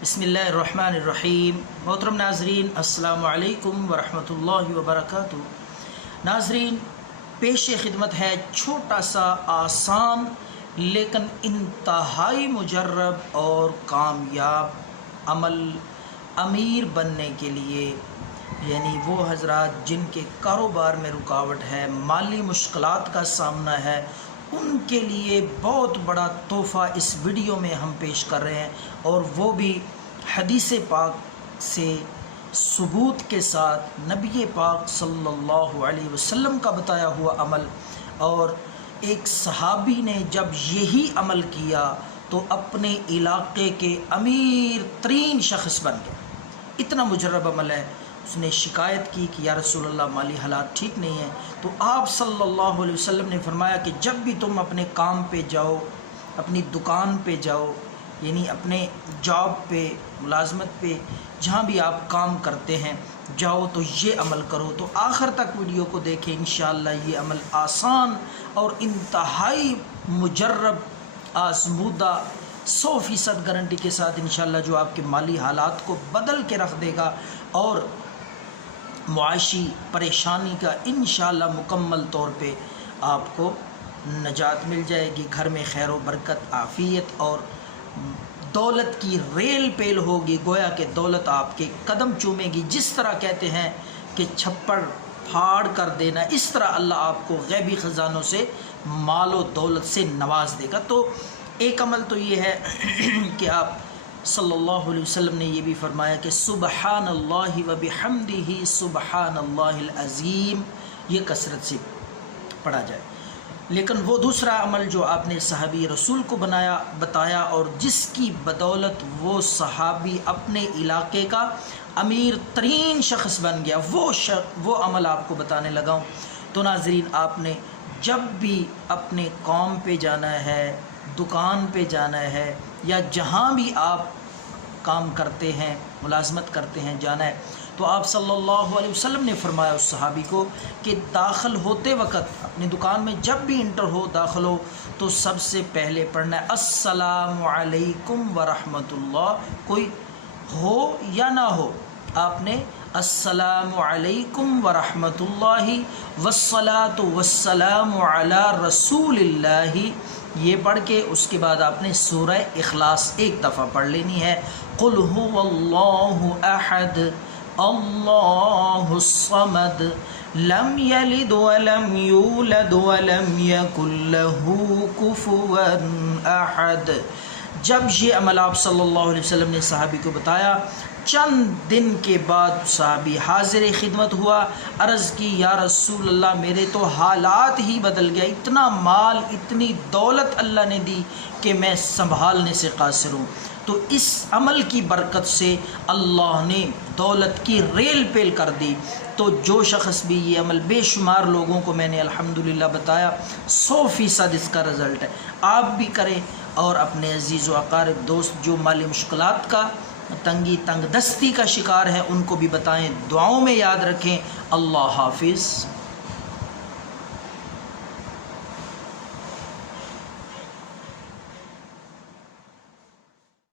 بسم اللہ الرحمن الرحیم۔ محترم ناظرین، السلام علیکم ورحمۃ اللہ وبرکاتہ۔ ناظرین، پیش خدمت ہے چھوٹا سا آسان لیکن انتہائی مجرب اور کامیاب عمل امیر بننے کے لیے، یعنی وہ حضرات جن کے کاروبار میں رکاوٹ ہے، مالی مشکلات کا سامنا ہے، ان کے لیے بہت بڑا تحفہ اس ویڈیو میں ہم پیش کر رہے ہیں، اور وہ بھی حدیث پاک سے ثبوت کے ساتھ، نبی پاک صلی اللہ علیہ وسلم کا بتایا ہوا عمل۔ اور ایک صحابی نے جب یہی عمل کیا تو اپنے علاقے کے امیر ترین شخص بن گئے۔ اتنا مجرب عمل ہے۔ اس نے شکایت کی کہ یا رسول اللہ، مالی حالات ٹھیک نہیں ہیں، تو آپ صلی اللہ علیہ وسلم نے فرمایا کہ جب بھی تم اپنے کام پہ جاؤ، اپنی دکان پہ جاؤ، یعنی اپنے جاب پہ، ملازمت پہ، جہاں بھی آپ کام کرتے ہیں جاؤ تو یہ عمل کرو۔ تو آخر تک ویڈیو کو دیکھیں، انشاءاللہ یہ عمل آسان اور انتہائی مجرب، آزمودہ، 100% گارنٹی کے ساتھ انشاءاللہ جو آپ کے مالی حالات کو بدل کے رکھ دے گا، اور معاشی پریشانی کا انشاءاللہ مکمل طور پہ آپ کو نجات مل جائے گی۔ گھر میں خیر و برکت، عافیت اور دولت کی ریل پیل ہوگی، گویا کہ دولت آپ کے قدم چومے گی۔ جس طرح کہتے ہیں کہ چھپڑ پھاڑ کر دینا، اس طرح اللہ آپ کو غیبی خزانوں سے، مال و دولت سے نواز دے گا۔ تو ایک عمل تو یہ ہے کہ آپ صلی اللہ علیہ وسلم نے یہ بھی فرمایا کہ سبحان اللہ و بحمدہ سبحان اللہ العظیم، یہ کثرت سے پڑھا جائے۔ لیکن وہ دوسرا عمل جو آپ نے صحابی رسول کو بتایا، اور جس کی بدولت وہ صحابی اپنے علاقے کا امیر ترین شخص بن گیا، وہ عمل آپ کو بتانے لگا ہوں۔ تو ناظرین، آپ نے جب بھی اپنے قوم پہ جانا ہے، دکان پہ جانا ہے، یا جہاں بھی آپ کام کرتے ہیں، ملازمت کرتے ہیں، جانا ہے، تو آپ صلی اللہ علیہ وسلم نے فرمایا اس صحابی کو کہ داخل ہوتے وقت اپنی دکان میں جب بھی انٹر ہو، داخل ہو، تو سب سے پہلے پڑھنا ہے السلام علیکم ورحمۃ اللہ۔ کوئی ہو یا نہ ہو، آپ نے السلام علیکم ورحمۃ اللہ والصلاۃ والسلام علی رسول اللہ، یہ پڑھ کے اس کے بعد آپ نے سورہ اخلاص ایک دفعہ پڑھ لینی ہے۔ قل هو اللہ احد اللہ الصمد لم یلد ولم یولد ولم یکن لہ کفوا احد۔ جب یہ عمل آپ صلی اللہ علیہ وسلم نے صحابی کو بتایا، چند دن کے بعد صحابی حاضر خدمت ہوا، عرض کی یا رسول اللہ، میرے تو حالات ہی بدل گئے، اتنا مال، اتنی دولت اللہ نے دی کہ میں سنبھالنے سے قاصر ہوں۔ تو اس عمل کی برکت سے اللہ نے دولت کی ریل پیل کر دی۔ تو جو شخص بھی یہ عمل، بے شمار لوگوں کو میں نے الحمدللہ بتایا، 100% اس کا رزلٹ ہے۔ آپ بھی کریں، اور اپنے عزیز و اقارب، دوست جو مالی مشکلات کا، تنگ دستی کا شکار ہے، ان کو بھی بتائیں، دعاؤں میں یاد رکھیں۔ اللہ حافظ۔